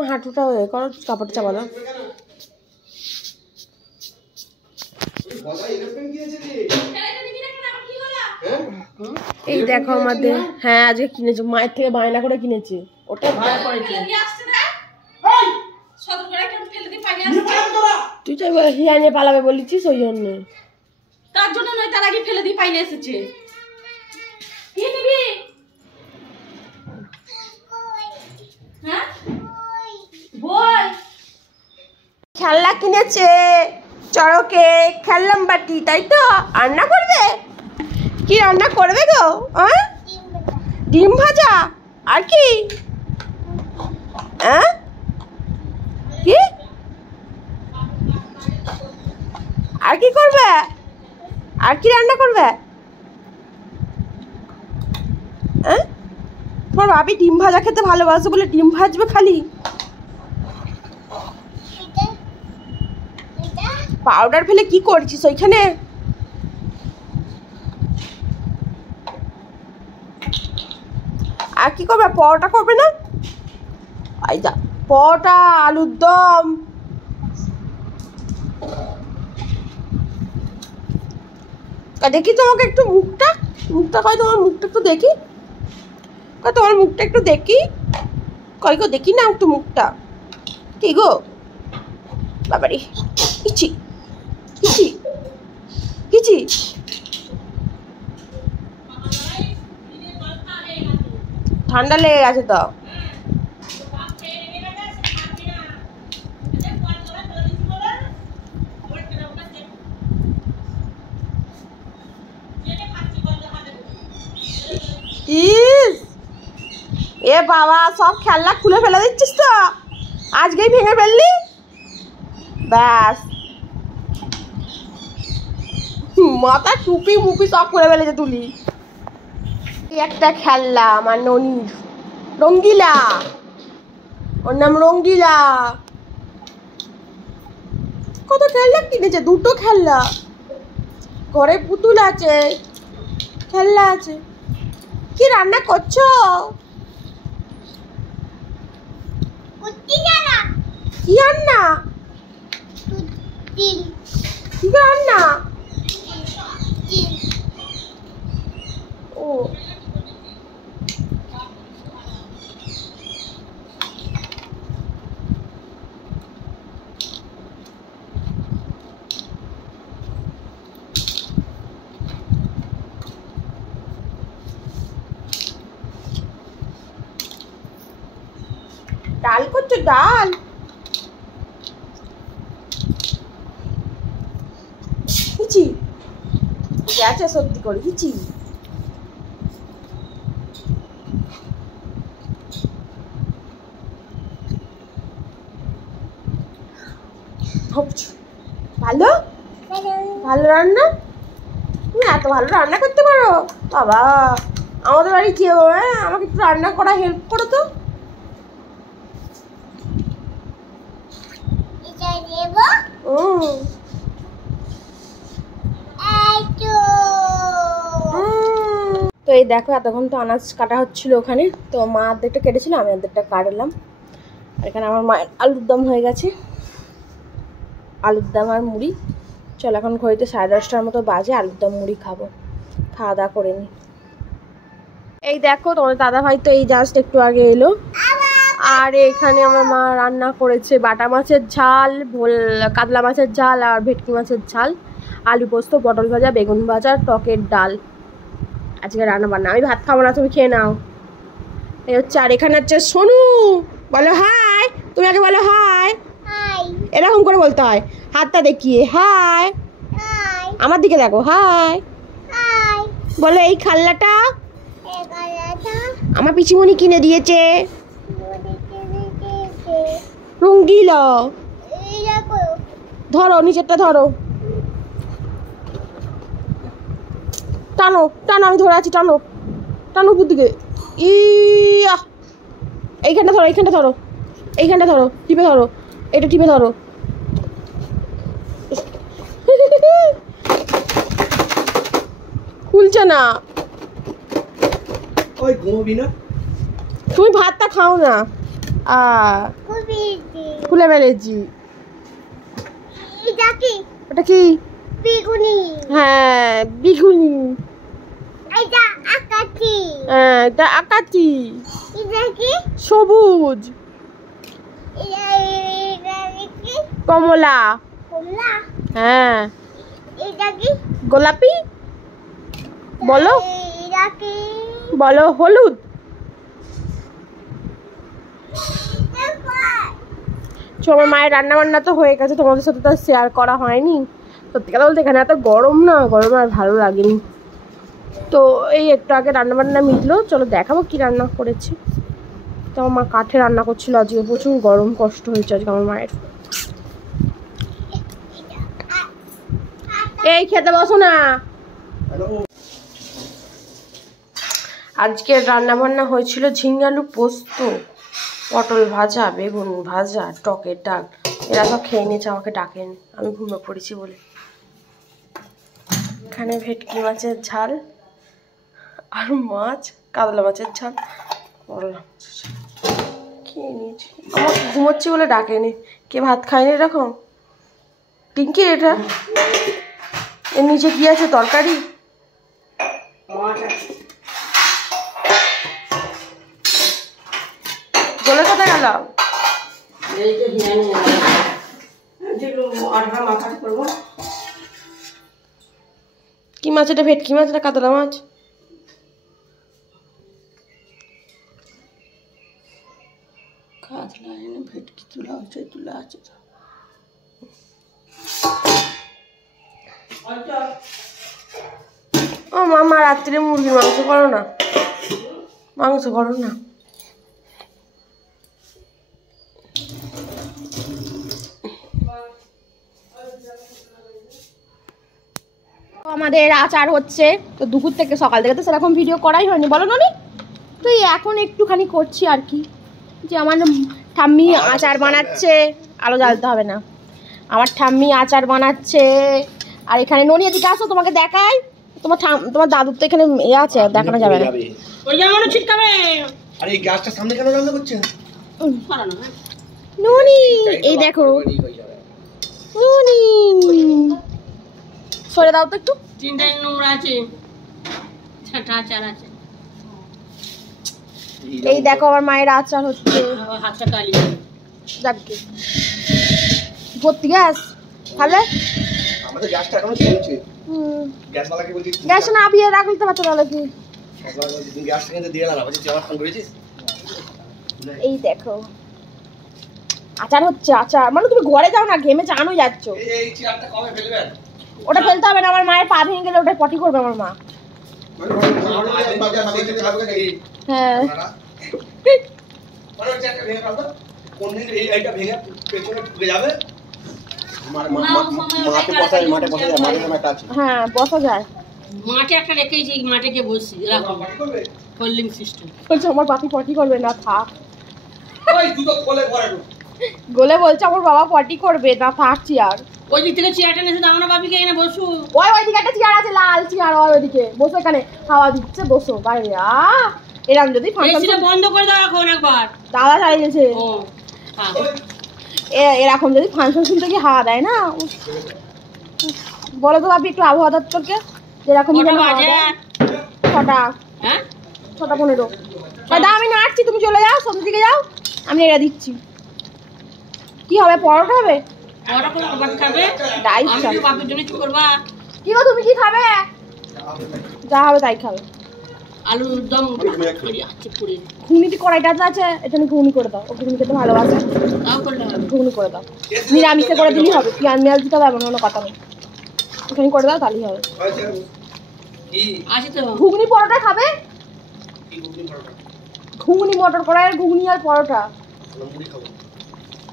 আমার হাঁটুটা হয়ে করো, কাপড় চাপা দাও। এই দেখো আমাদের, হ্যাঁ আজকে কিনেছি, মায়ের থেকে বায়না করে কিনেছি। ওটা তুই তো হিয়া নিয়ে পালাবে বলেছিস, ওই জন্য। তার জন্য নয়, তার আগে ফেলে দিয়ে পাইলে এসেছে। কি নিবি? হ্যাঁ বল। খেলনা কিনেছে চড়কে, খেললাম বাটি, তাই তো? রান্না করবে? কি রান্না করবে গো? ডিম ভাজা। আর কি? কি আর কি করবে? আর কি রান্না করবে? তোমার ভাবি ডিম ভাজা খেতে ভালোবাসে বলে ডিম ভাজবে খালি। পাউডার ফেলে কি করছিস ওইখানে? আর কি করবে? পরোটা করবে না? এই যা পরোটা, আলুর দম। দেখি তোমাকে একটু মুখটা, কই তোমার মুখটা একটু দেখি, তোমার মুখটা একটু দেখি, কই গো দেখি না একটু মুখটা। কি গো বাবারি, ইচি ইচি ইচি। ঠান্ডা লেগে গেছে তো। এ বাবা, সব খেলনা খুলে ফেলে দিচ্ছিস তো, আজকেই ভেঙে ফেললি। ব্যাস, মাথা টুপি মুপি সব খুলে ফেলেছে তুলি। একটা খেলনা আমার ননির, রঙ্গিলা, ওর নাম রঙ্গিলা। কত খেলনা কিনেছে, দুটো খেলনা। ঘরে পুতুল আছে, খেলনা আছে। কি রান্না করছো? কি রান্না? কি রান্না? ও ডাল করছো? ডাল হিচি গেছে সত্যি করে, হিচি। ভালো ভালো রান্না, তুমি এত ভালো রান্না করতে পারো বাবা। আমাদের বাড়ি কেউ, আমাকে একটু রান্না করা হেল্প করো তো। তো এই দেখো, এতক্ষণ তো আনাজ কাটা হচ্ছিল ওখানে, তো মা অর্ধেকটা কেটেছিল, আমি অর্ধেকটা কাটলাম। এখানে আমার মায়ের আলুর দম হয়ে গেছে, আলুর দম আর মুড়ি। চল এখন ঘড়িতে 10:30টার মতো বাজে, আলুর দম মুড়ি খাবো, খাওয়া দাওয়া করে নি। এই দেখো তোমার দাদা ভাই তো এই জাস্ট একটু আগে এলো। আর এখানে আমার মা রান্না করেছে বাটা মাছের ঝাল, কাতলা মাছের ঝাল আর ভেটকি মাছের ঝাল, আলু পোস্ত, পটল ভাজা, বেগুন ভাজা, টকের ডাল। আজকে রান্না বান্না। আমি ভাত খাবো না, তুমি খেয়ে নাও। এই হচ্ছে। আর এখানে হচ্ছে সোনু, বলো হাই। তুমি আগে বলো হাই। এরকম করে বলতে হয়, হাতটা দেখিয়ে হাই। আমার দিকে দেখো, হাই। বলো এই খাল্লাটা আমার পিসিমণি কিনে দিয়েছে, রঙ্গিলা। ধরো নিচেরটা ধরো, টানো টানো, আমি ধরে আছি, টানো টানো উপর দিকে। ইয়া, এইখানটা ধরো, এইখানটা ধরো, এইখানটা ধরো, টিপে ধরো, এটা টিপে ধরো। খুলছে না। তুমি ভাতটা খাও না। খুলে ফেলেছি। ওটা কি? বেগুনি। হ্যাঁ বেগুনি। এটা আকাশি। হ্যাঁ এটা আকাশি। এটা কি? সবুজ। কমলা। কমলা। হ্যাঁ। এটা কি? গোলাপি। বলো। এটা কি? বলো হলুদ। আমার মায়ের রান্না বান্না তো হয়ে গেছে, তোমাদের সাথে তো শেয়ার করা হয়নি। সত্যি কথা বলতে এখানে এত গরম না, গরমে আর ভালো লাগেনি। তো এই একটু আগে রান্না বান্না মিটলো, চলো দেখাবো কি রান্না করেছি। তো আমার মা কাঠে রান্না করছিল আজকে, প্রচুর গরম, কষ্ট হয়েছে আজকে আমার মায়ের। এই খেতে বসো না। আজকে রান্না বান্না হয়েছিল ঝিঙে আলু পোস্ত, পটল ভাজা, বেগুন ভাজা, টকের ডাল। এরা সব খেয়ে নিয়েছে, আমাকে ডাকেনি, আমি ঘুমিয়ে পড়েছি বলে। এখানে ভেটকি মাছের ঝাল আর মাছ, কাতলা মাছের ঝাল, করলা খেয়ে নিয়েছি। আমাকে ঘুমোচ্ছি বলে ডাকেনি। কে ভাত খায়নি এরকম? টিঙ্কি এটা এর নিচে কি আছে? তরকারি। বলে কোথায় গেল? কি মাছ এটা? ভেটকি মাছ? এটা কাতলা মাছ? কাতলা এনে ভেটকি তুলা আছে, তুলা আছে। ও মামা রাত্রে মুরগির মাংস করো না, মাংস করো না। আমাদের আচার হচ্ছে, তো দুপুর থেকে সকাল থেকে তো সেরকম ভিডিও করাই হয়নি, বলো ননি? তো এখন একটুখানি করছি আর কি। যে আমার ঠাম্মি আচার বানাচ্ছে, আলো জ্বালতে হবে না, আমার ঠাম্মি আচার বানাচ্ছে। আর এখানে ননি এদিকে আসো, তোমাকে দেখাই। তোমার দাদুর তো এখানে এ আছে, দেখানো যাবে না। ওই যেমন ছিটকাবে। আরে এই গ্যাসটা সামনে কেন রান্না করছেন? ননি এই দেখো, ননি সরে দাও তো একটু। তিনটাই নোংরা আছে, ছাটা আচার আছে। এই দেখো আমার মায়ের আচার হচ্ছে। হাতটা কালি যাকে ভর্তি গ্যাস খালে। আমাদের গ্যাসটা এখনো চলছে। গ্যাসওয়ালাকে বলছি গ্যাস না আবিয়ে রাখতে পারতো তাহলে কি? গ্যাস কিনতে দিয়ে না, বলছি আমার ফোন করেছিস। এই দেখো আচার হচ্ছে, আচার মানে তুমি ঘরে যাও না, ঘেমে চানো যাচ্ছ। এই চেয়ারটা কবে ফেলবেন? ওটা ফেলতে হবে না, আমার মায়ের পা ভেঙে গেলে ওটা পটি করবে আমার মা। হ্যাঁ হ্যাঁ বসা যায় মাঠে, একটা রেখেছি মাঠে গিয়ে বসছি। হোল্ডিং সিস্টেম বলছে আমার বাপি পটি করবে না, থাক। গোলে বলছে আমার বাবা পটি করবে না, থাক চেয়ার। ওই দিক থেকে চেয়ারটা নিয়ে দাও না বাপিকে, এনে বসু। ওই দিকে একটা চেয়ার আছে, লাল চেয়ার, ওইদিকে বসো, এখানে হাওয়া দিচ্ছে, বসো। বাইরে এরকম যদি ফাংশন বন্ধ করে দাও এখন একবার, দাদা চালিয়েছে। এরকম যদি ফাংশন শুনতে কি হাওয়া দেয় না? বলো তো বাপি একটু আবহাওয়া দপ্তরকে, যেরকম 6:15। দাদা আমি নাড়ছি, তুমি চলে যাও, সন্ধ্যের দিকে যাও, আমি এরা দিচ্ছি। কি হবে? পরোটা হবে? কি গো তুমি কি খাবে? যা হবে তাই খাবে। আলুর দম ঘুগনি কড়াইটা আছে, এখানে ঘুগনি করে দাও। ও ঘুগনি খেতে ভালোবাসে, ঘুগনি করে দাও। নিরামিষে করে দিলেই হবে, পেঁয়াজ মেয়াজ দিতে হবে এমন কোনো কথা নেই। এখানে করে দাও তাহলেই হবে। ঘুগনি পরোটা খাবে? ঘুগনি মটর কড়াইয়ের ঘুগনি আর পরোটা।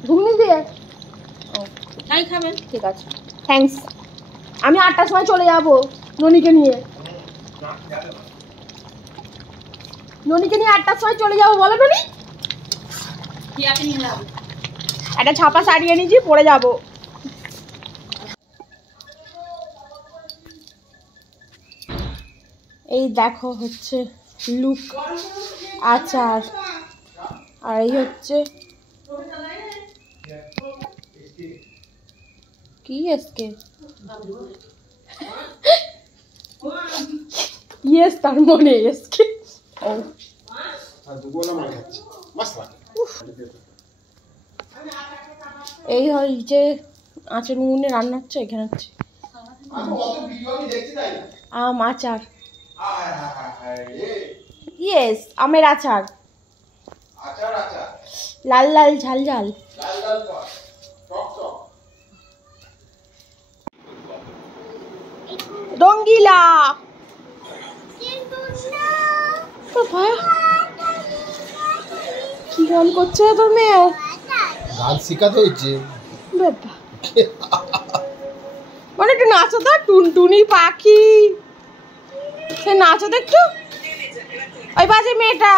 ঘুগনি দিয়ে তাই খাবেন? ঠিক আছে, থ্যাঙ্কস। আমি 8টার সময় চলে যাবো ননিকে নিয়ে। ননিকে নিয়ে 8টার সময় চলে যাবো, বলো ননি? একটা ছাপা শাড়ি এনেছি, পরে যাবো। এই দেখো হচ্ছে লুক আচার, আর এই হচ্ছে কি এসকে ইয়েস তার মনে এসকে ও এই হয় যে আচার উনুনে রান্না হচ্ছে এখানে হচ্ছে আম আচার ইয়েস আমের আচার লাল লাল ঝাল ঝাল রঙ্গিলা কি গান করছে তোর মেয়ে গান শেখাতে হচ্ছে বাবা মানে একটু নাচো তো টুনটুনি পাখি সে নাচো তো একটু ওই বাজে মেয়েটা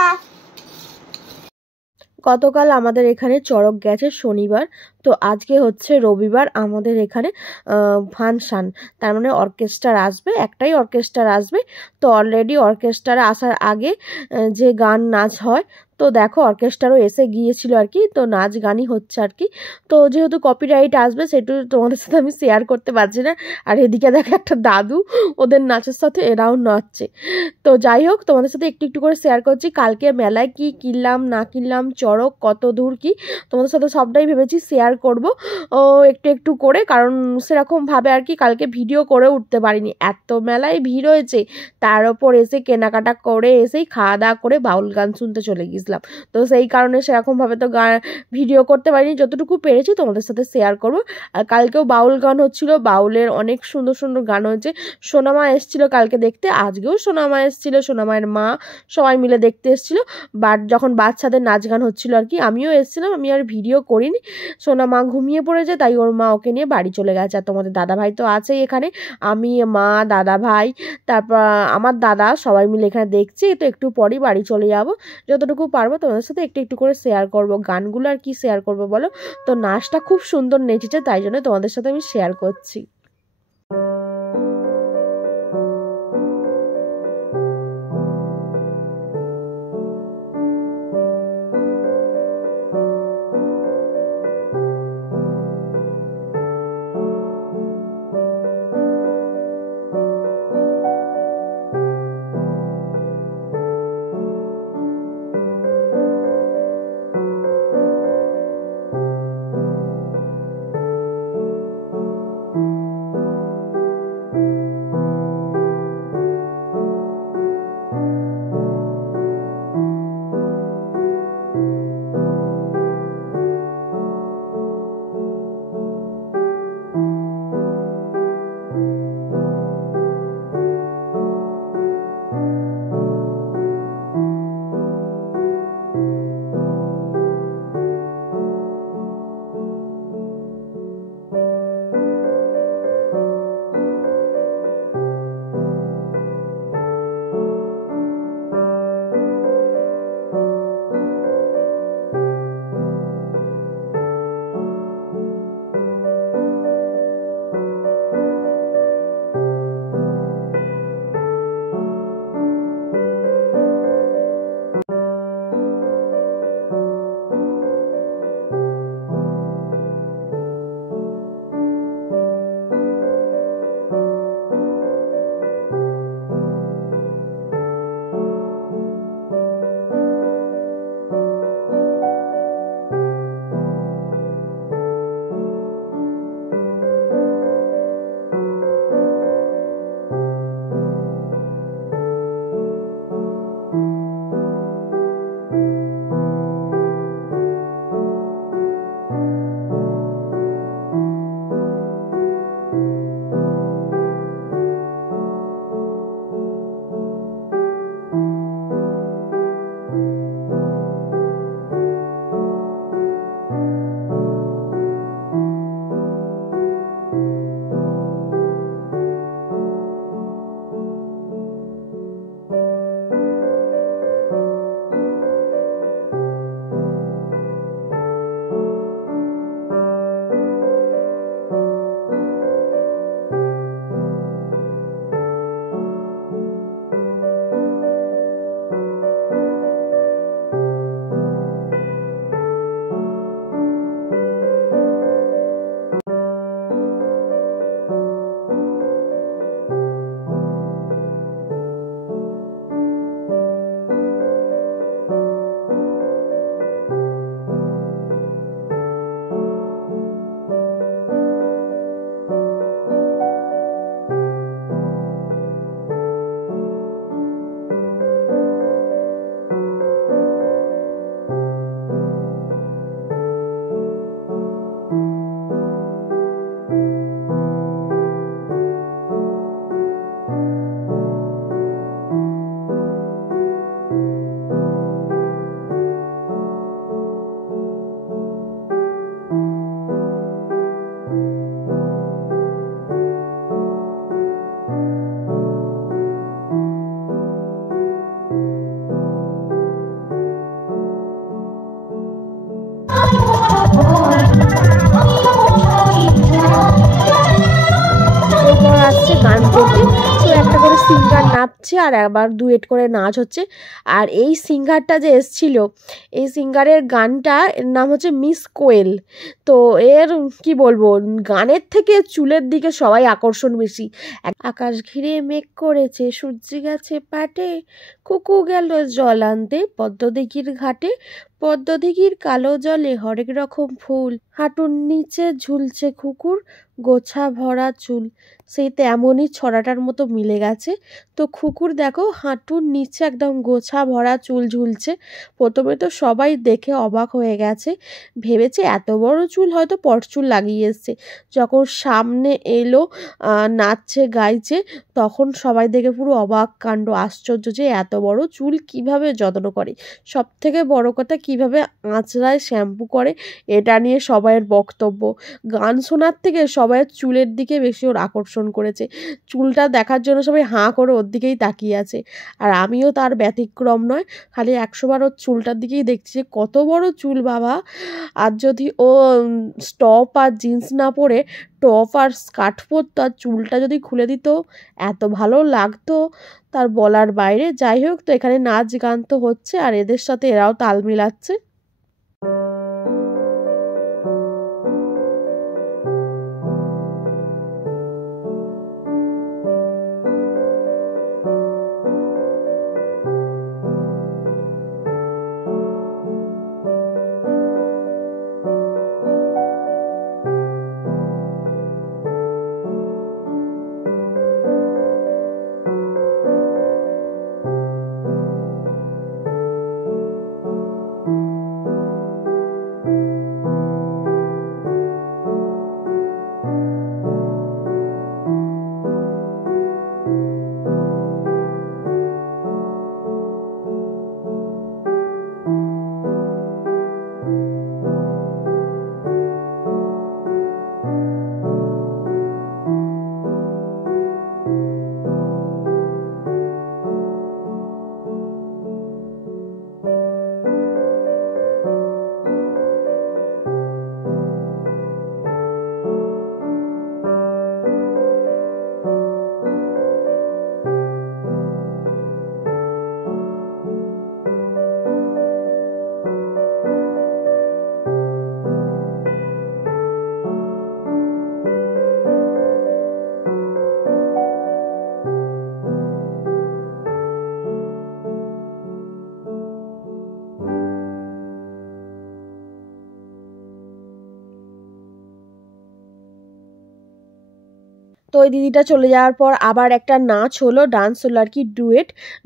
গতকাল আমাদের এখানে চড়ক গেছে শনিবার, তো আজকে হচ্ছে রবিবার। আমাদের এখানে ফাংশান, তার মানে অর্কেস্ট্রার আসবে, একটাই অর্কেস্ট্রার আসবে। তো অলরেডি অর্কেস্ট্রার আসার আগে যে গান নাচ হয়, তো দেখো অর্কেস্ট্রারও এসে গিয়েছিল আর কি, তো নাচ গানই হচ্ছে আর কি। তো যেহেতু কপিরাইট আসবে সেটু তোমাদের সাথে আমি শেয়ার করতে পারছি না। আর এদিকে দেখো একটা দাদু ওদের নাচের সাথে এরাও নাচছে। তো যাই হোক, তোমাদের সাথে একটু একটু করে শেয়ার করছি কালকে মেলায় কি কিনলাম না কিনলাম, চড়ক কত দূর কি, তোমাদের সাথে সবটাই ভেবেছি শেয়ার করব একটু একটু করে, কারণ সেরকমভাবে আর কি কালকে ভিডিও করে উঠতে পারিনি, এত মেলায় ভিড় হয়েছে। তার ওপর এসে কেনাকাটা করে এসেই খাওয়া দাওয়া করে বাউল গান শুনতে চলে গেছিলাম। তো সেই কারণে সেরকমভাবে তো ভিডিও করতে পারিনি, যতটুকু পেরেছি তোমাদের সাথে শেয়ার করব। আর কালকেও বাউল গান হচ্ছিল, বাউলের অনেক সুন্দর সুন্দর গান হয়েছে। সোনামা এসেছিল কালকে দেখতে, আজকেও সোনামা এসেছিল, সোনামায়ের মা সবাই মিলে দেখতে এসেছিল। বাট যখন বাচ্চাদের নাচ গান হচ্ছিল আর কি, আমিও এসেছিলাম, আমি আর ভিডিও করিনি। সোনামা ঘুমিয়ে পড়েছে, তাই ওর মা ওকে নিয়ে বাড়ি চলে গেছে। আর তোমাদের দাদাভাই তো আছেই এখানে, আমি মা দাদাভাই তারপর আমার দাদা সবাই মিলে এখানে দেখছি। তো একটু পরেই বাড়ি চলে যাব, যতটুকু পারবো তোমাদের সাথে একটু একটু করে শেয়ার করব। গানগুলো আর কি শেয়ার করবো বলো, তো নাচটা খুব সুন্দর নেচেছে, তাই জন্য তোমাদের সাথে আমি শেয়ার করছি। গান করতে। তো একটা করে সিঙ্গার নাচছে আর আবার ডুয়েট করে নাচ হচ্ছে। আর এই সিঙ্গারটা যে এসছিল, এই সিঙ্গারের গানটা এর নাম হচ্ছে মিস কোয়েল। তো এর কি বলবো, গানের থেকে চুলের দিকে সবাই আকর্ষণ বেশি। আকাশ ঘিরে মেঘ করেছে, সূর্য গেছে পাটে, কুকু গেল জল আনতে পদ্মদিঘির ঘাটে, পদ্মদিঘির কালো জলে হরেক রকম ফুল, হাঁটুর নিচে ঝুলছে খুকুর গোছা ভরা চুল। সেই তেমনই ছড়াটার মতো মিলে গেছে। তো খুকুর দেখো হাঁটুর নিচে একদম গোছা ভরা চুল ঝুলছে। প্রথমে তো সবাই দেখে অবাক হয়ে গেছে, ভেবেছে এত বড় চুল হয়তো পরচুল লাগিয়ে এসছে। যখন সামনে এলো নাচছে গাইছে, তখন সবাই দেখে পুরো অবাক কাণ্ড, আশ্চর্য যে এত বড় চুল কিভাবে যত্ন করে, সব থেকে বড় কথা কিভাবে আঁচড়ায় শ্যাম্পু করে, এটা নিয়ে সবাইয়ের বক্তব্য। গান শোনার থেকে সবাই চুলের দিকে বেশি ওর আকর্ষণ করেছে। চুলটা দেখার জন্য সবাই হাঁ করে ওর দিকেই তাকিয়ে আছে। আর আমিও তার ব্যতিক্রম নয়, খালি 100 বার ওর চুলটার দিকেই দেখছি যে কত বড় চুল বাবা। আর যদি ও টপ আর জিন্স না পরে টপ আর স্কার্ট পরতো আর চুলটা যদি খুলে দিত, এত ভালো লাগতো তার বলার বাইরে। যাই হোক, তো এখানে নাচ গান তো হচ্ছে আর এদের সাথে এরাও তাল মিলাচ্ছে। তো ওই দিদিটা চলে যাওয়ার পর আবার একটা নাচ হলো, ডান্স হলো আর কি,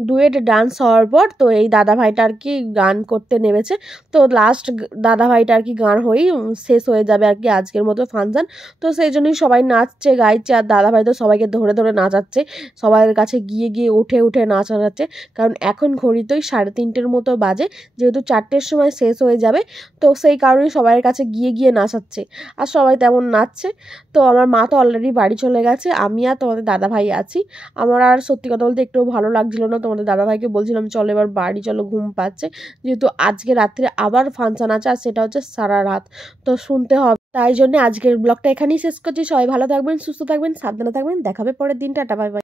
ডুয়েট ডান্স হওয়ার পর তো এই দাদাভাইটা আর কি গান করতে নেমেছে। তো লাস্ট দাদাভাইটা আর কি গান হয়েই শেষ হয়ে যাবে আর কি আজকের মতো ফাংশন। তো সেই জন্যই সবাই নাচছে গাইছে আর দাদাভাই তো সবাইকে ধরে ধরে নাচাচ্ছে, সবার কাছে গিয়ে গিয়ে উঠে উঠে নাচাচ্ছে। কারণ এখন ঘড়িতেই 3:30 মতো বাজে, যেহেতু 4টের সময় শেষ হয়ে যাবে, তো সেই কারণেই সবার কাছে গিয়ে গিয়ে নাচাচ্ছে আর সবাই তেমন নাচছে। তো আমার মা তো অলরেডি বাড়ি চলে গেছে, আমি আর তোমাদের দাদাভাই আছি। আমার আর সত্যি কথা বলতে একটু ভালো লাগছিল না, তোমাদের দাদাভাইকে বলছিলাম চলো এবার বাড়ি চলো, ঘুম পাচ্ছে, যেহেতু আজকে রাত্রে আবার ফাংশন আছে আর সেটা হচ্ছে সারা রাত, তো শুনতে হবে। তাই জন্য আজকের ব্লগটা এখানেই শেষ করছি। সবাই ভালো থাকবেন, সুস্থ থাকবেন, সাবধানে থাকবেন, দেখাবে পরের দিন। Tata, bye bye.